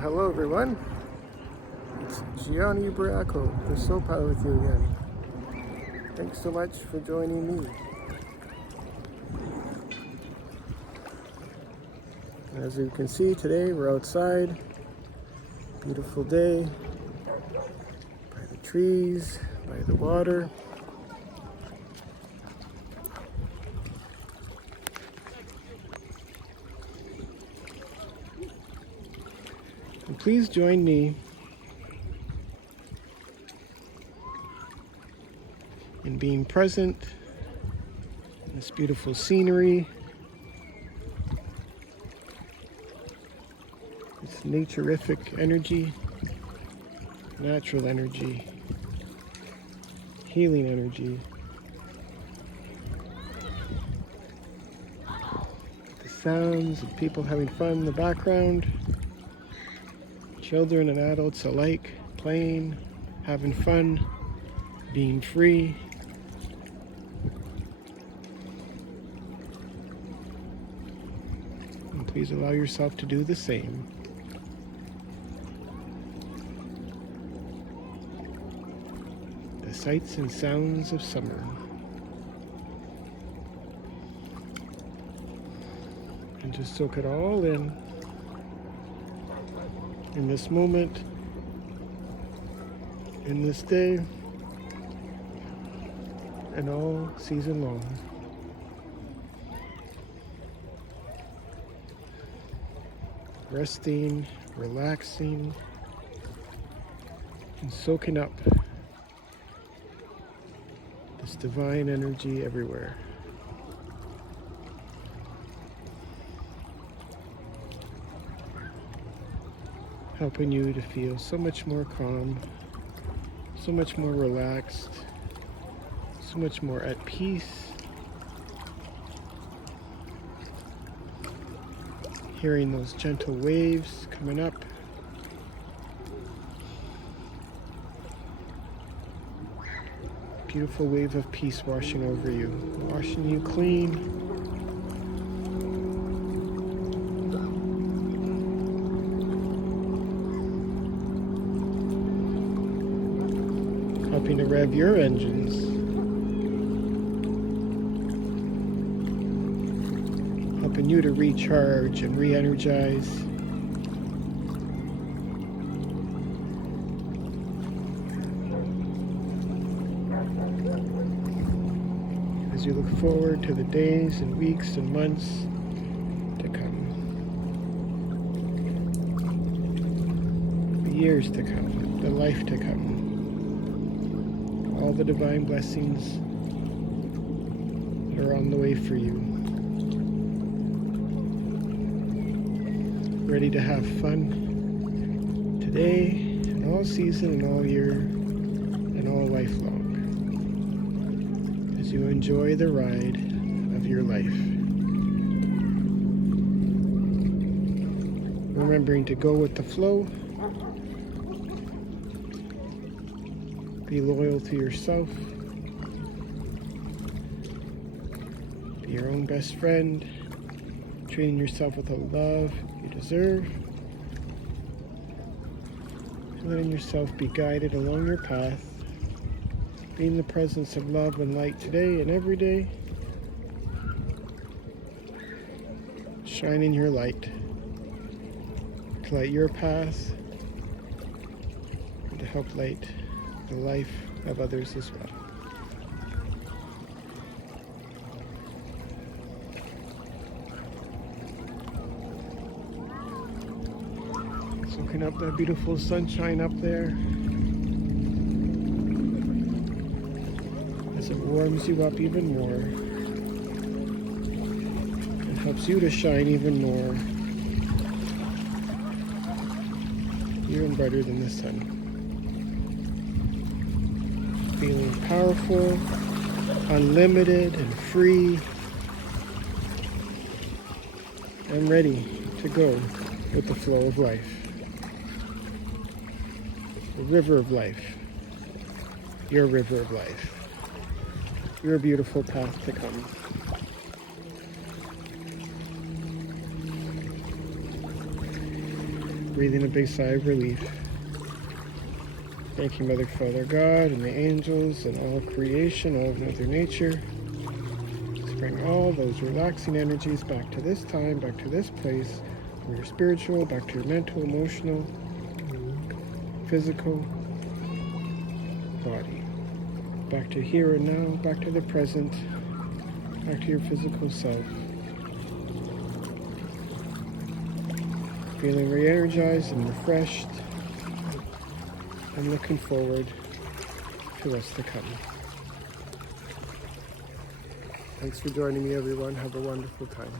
Hello everyone, it's Gianni Bracco, the Sopa with you again. Thanks so much for joining me. As you can see today, we're outside, beautiful day, by the trees, by the water. And please join me in being present in this beautiful scenery, this naturific energy, natural energy, healing energy. The sounds of people having fun in the background, children and adults alike playing, having fun, being free. And please allow yourself to do the same. The sights and sounds of summer. And just soak it all in this moment, in this day, and all season long. Resting, relaxing, and soaking up this divine energy everywhere. Helping you to feel so much more calm, so much more relaxed, so much more at peace. Hearing those gentle waves coming up. Beautiful wave of peace washing over you, washing you clean. Helping to rev your engines. Helping you to recharge and re-energize. As you look forward to the days and weeks and months to come. The years to come, the life to come. All the divine blessings that are on the way for you. Ready to have fun today, and all season, and all year, and all life long, as you enjoy the ride of your life. Remembering to go with the flow. Be loyal to yourself. Be your own best friend. Treating yourself with the love you deserve. And letting yourself be guided along your path. Being the presence of love and light today and every day. Shining your light to light your path and to help light the life of others as well. Soaking up that beautiful sunshine up there as it warms you up even more and helps you to shine even more, even brighter than the sun. Feeling powerful, unlimited, and free, and ready to go with the flow of life. The river of life. Your river of life. Your beautiful path to come. Breathing a big sigh of relief. Thank you, Mother, Father, God, and the angels, and all creation, all of Mother Nature. Let's bring all those relaxing energies back to this time, back to this place, from your spiritual, back to your mental, emotional, physical body. Back to here and now, back to the present, back to your physical self. Feeling re-energized and refreshed, and looking forward to what's to come. Thanks for joining me, everyone. Have a wonderful time.